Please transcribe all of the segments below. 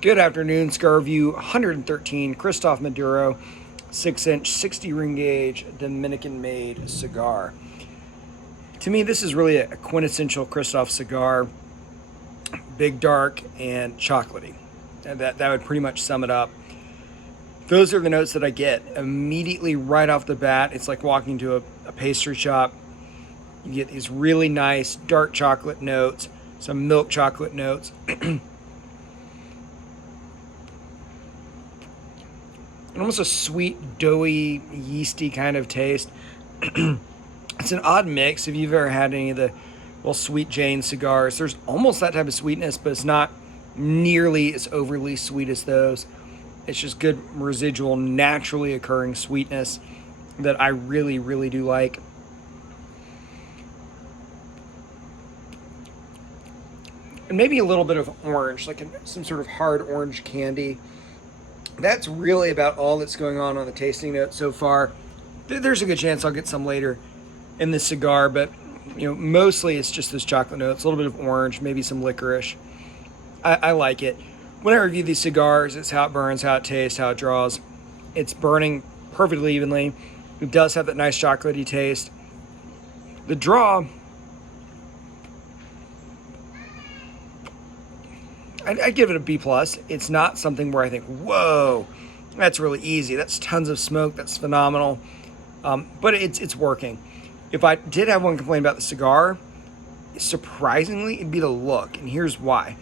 Good afternoon, Cigar Review 113, Kristoff Maduro, 6-inch, 60 ring gauge, Dominican made cigar. To me, this is really a quintessential Kristoff cigar, big, dark, and chocolatey. And that would pretty much sum it up. Those are the notes that I get immediately right off the bat. It's like walking to a pastry shop. You get these really nice dark chocolate notes, some milk chocolate notes. And almost a sweet, doughy, yeasty kind of taste. It's an odd mix. If you've ever had any of the, Sweet Jane cigars, there's almost that type of sweetness, but it's not nearly as overly sweet as those. It's just good residual, naturally occurring sweetness that I really, really do like. And maybe a little bit of orange, like some sort of hard orange candy. That's really about all that's going on the tasting notes so far. There's a good chance I'll get some later in this cigar, but mostly it's just those chocolate notes, a little bit of orange, maybe some licorice. I like it. When I review these cigars, it's how it burns, how it tastes, how it draws. It's burning perfectly evenly. It does have that nice chocolatey taste. The draw, I'd give it a B+. It's not something where I think, whoa, that's really easy. That's tons of smoke. That's phenomenal. But it's working. If I did have one complaint about the cigar, surprisingly, it'd be the look. And here's why.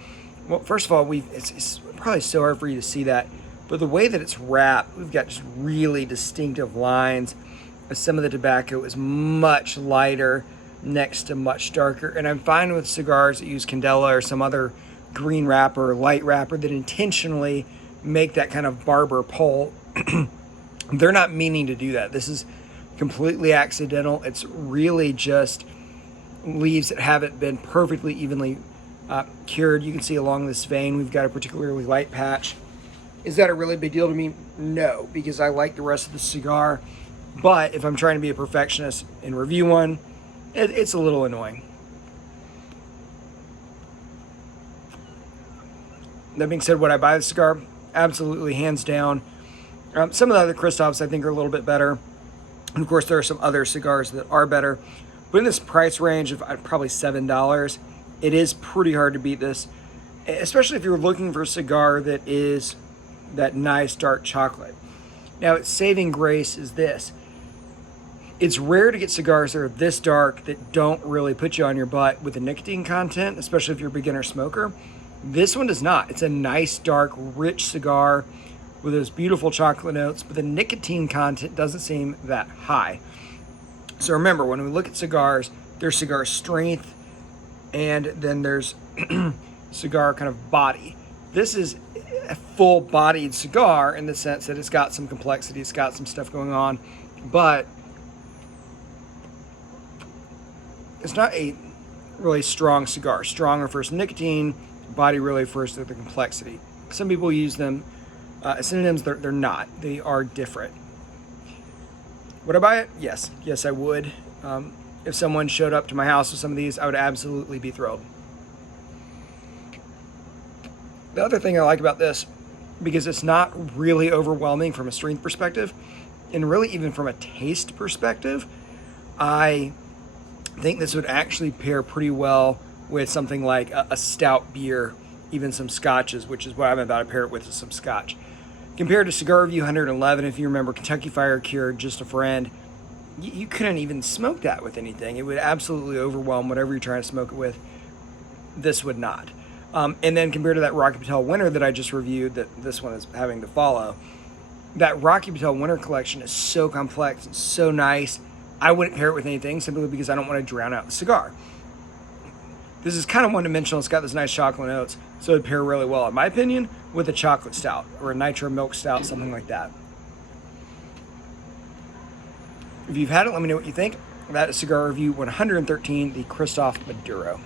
Well, first of all, it's probably so hard for you to see that, but the way that it's wrapped, we've got just really distinctive lines. Some of the tobacco is much lighter next to much darker. And I'm fine with cigars that use Candela or some other green wrapper or light wrapper that intentionally make that kind of barber pull. They're not meaning to do that. This is completely accidental. It's really just leaves that haven't been perfectly evenly cured. You can see along this vein we've got a particularly light patch. Is that a really big deal to me? No, because I like the rest of the cigar. But if I'm trying to be a perfectionist and review one, it's a little annoying. That being said, would I buy the cigar? Absolutely, hands down. Some of the other Kristoffs I think are a little bit better. And of course, there are some other cigars that are better. But in this price range of probably $7, it is pretty hard to beat this, especially if you're looking for a cigar that is that nice dark chocolate. Now, its saving grace is this. It's rare to get cigars that are this dark that don't really put you on your butt with the nicotine content, especially if you're a beginner smoker. This one does not. It's a nice, dark, rich cigar with those beautiful chocolate notes, but the nicotine content doesn't seem that high. So remember, when we look at cigars, there's cigar strength, and then there's cigar kind of body. This is a full-bodied cigar in the sense that it's got some complexity, it's got some stuff going on, but it's not a really strong cigar. Strong refers to nicotine, body really refers to the complexity. Some people use them as synonyms. They're not. They are different. Would I buy it? Yes. Yes, I would. If someone showed up to my house with some of these, I would absolutely be thrilled. The other thing I like about this, because it's not really overwhelming from a strength perspective, and really even from a taste perspective, I think this would actually pair pretty well with something like a stout beer, even some scotches, which is what I'm about to pair it with, is some scotch. Compared to Cigar Review 111, if you remember Kentucky Fire Cure, Just a Friend, you couldn't even smoke that with anything. It would absolutely overwhelm whatever you're trying to smoke it with. This would not. And then compared to that Rocky Patel Winter that I just reviewed, that this one is having to follow, that Rocky Patel Winter collection is so complex and so nice, I wouldn't pair it with anything simply because I don't want to drown out the cigar. This is kind of one-dimensional. It's got those nice chocolate notes, so it'd pair really well, in my opinion, with a chocolate stout or a nitro milk stout, something like that. If you've had it, let me know what you think. That is Cigar Review 113, the Kristoff Maduro.